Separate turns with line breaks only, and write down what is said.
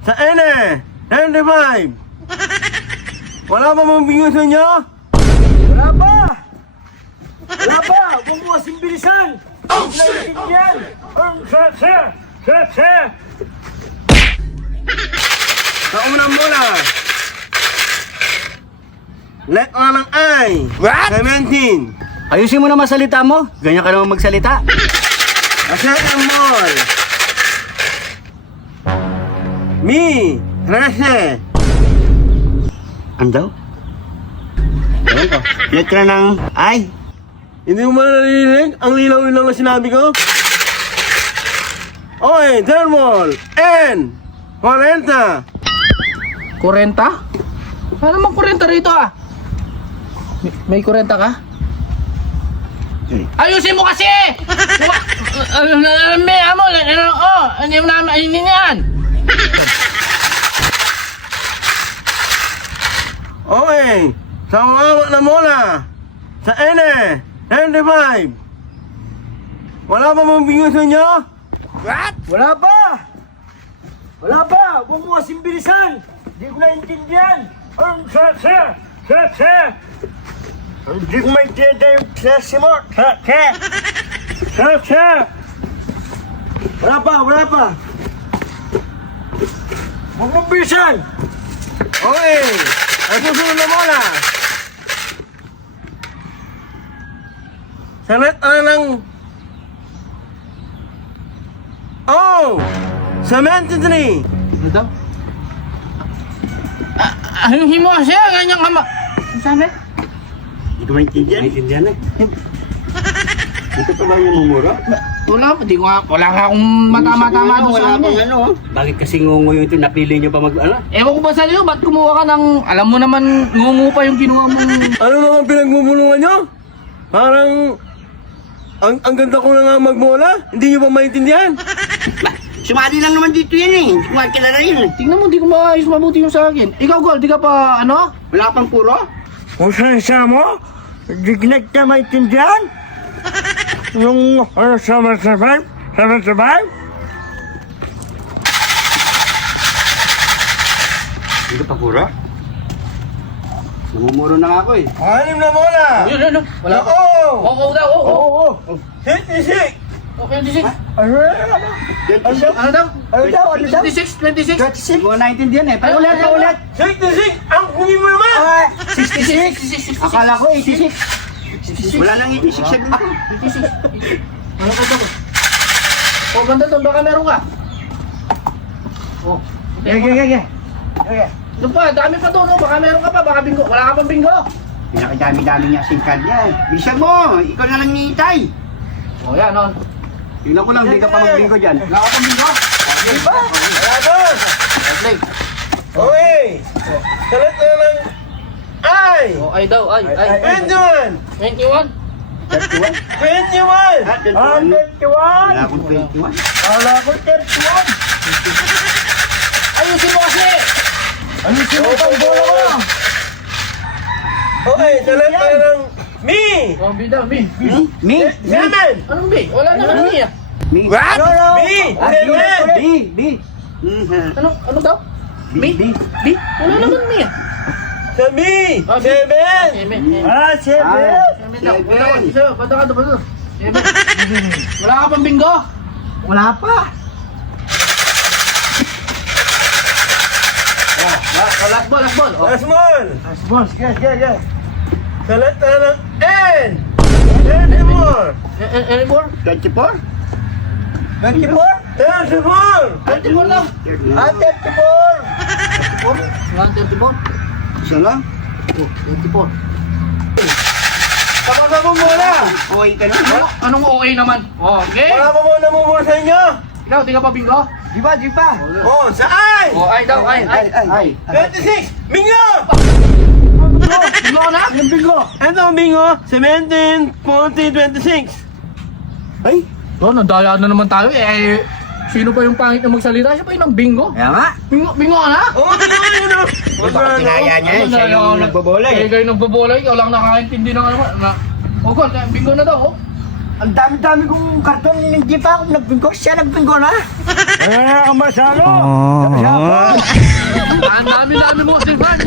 Sa N, 95. Wala pa mong bingo sa inyo?
Wala pa! Wala pa! Huwag mo kasing bilisan! Oh, shit! Yan!
Sa unang bola. Let on ng I.
What?
17.
Ayusin mo naman salita mo. Ganyan ka naman magsalita.
Sa second ball. Me, 13.
Ano daw? Ewan ko. Letra ng I.
Hindi mo man narinig ang linaw-linaw na sinabi ko? Okay, third ball. N, 40.
40? Ano naman 40 rito ah? May 40 ka? Ayusin mo kasi! May amo, hindi mo naman yan.
Okay, sa mga na bola. Sa N, 95. Wala pa mong bingo sa inyo?
What? Wala pa! Wala pa! Huwag mo kasing bilisan! Hindi ko naiintindihan! Hindi ko maintindihan yung klase mo! Wala pa! Wala pa! Huwag mong bilisan!
Okay, ang susunod na bola. Sa net ng Oh! 73!
Ano daw? Ayusin mo kasi, ganyan ka Ano sabi?
Hindi ko maintindihan eh. Dito pa ba yung mumura?
Wala nga akong matama-tama doon sa amin.
Bakit kasi ngungo yung ito napili nyo pa
Ewan ko ba sa iyo, ba't kumuha ka ng, alam mo naman, ngungu pa yung kinuha mong...
Ano naman pinagmumulungan nyo? Parang ang ganda ko na nga magbola, hindi nyo pa maintindihan?
Sumali lang naman dito yan eh. Hindi ko kilala yun eh.
Tingnan mo, di ko maayos mabuti yung sa akin. Ikaw, Gol, di ka pa, ano?
Wala pang puro?
Kung saan mo, hindi kita maintindihan? Yung survive?
Hindi ka pa puro? Namumuro na nga ako eh.
Anim na bola!
Yun. Wala ka.
Oo!
Oo daw, oo.
56!
Okay, 26.
Ano
Ano daw? 26.
26? Hindi ko naintindihan eh. Paulit.
66! Ang kunin mo naman!
66.
Akala ko 86. Wala nang 86 sa dito.
56. Ano ka daw? Oh, ganda to. Baka meron ka. Oh.
Okay.
Doon pa, dami pa doon. Oh. Baka meron ka pa. Baka bingo. Wala ka pang bingo.
Pinakadami-dami niya SIM card niya. Bisa mo, ikaw na lang niitay.
Oh, yan. Oh.
Tingnan ko lang, hindi ka pa magbingko dyan.
Wala ka pang bingo.
Di ba? Wala doon!
Okay.
Okay! Salat na lang ay!
Oh, ay daw. Ay.
21!
21.
21!
21! Wala akong 21.
Wala ko 31!
Ayusin mo kasi.
Ayusin mo pang bola ko! Okay, salat na lang me!
Oh, bida, mi.
Me?
7!
Anong mi? Wala naman mi ah.
Me?
What?
No.
Me! 7!
B.
Ano daw? Mi?
B.
Mi? Wala naman mi ah.
Sa me! 7! Ah, 7!
Wala ka pang bingo?
Wala pa.
Last ball. Oh.
Last one!
Boss, sige.
Salat na lang N! 24!
Any more?
24?
24
lang.
34! Ah, 34!
Wala 34.
Isa lang?
Oh, 24.
Kapag ka muna!
Okay ka na.
Anong okay naman? Okay.
Wala pa muna mumura sa inyo!
Ikaw, di ka pa bingo?
Di ba?
Oh, sa I!
Oh, ay daw, ay.
26! Bingo!
Bingo ka na?
Yung bingo.
Ito ang bingo, 17, 40, 26.
Ay,
Oh, nadaya na naman tayo eh. Sino pa yung pangit na magsalita? Siya pa yung ng bingo.
kaya nga.
Bingo ka na?
Oo, bingo yun o!
Baka kinaya niya eh. Siya yung nagbabola eh.
Kayo nagbabola, ikaw lang nakakaintindi ng ano. Oh, God, bingo na daw, oh.
Ang dami-dami kong karton, hindi pa ako nagbingko. Siya nagbingko na. Wala na kang masyado.
Oh.
Masyado.
Ang dami-dami mo, Singhan.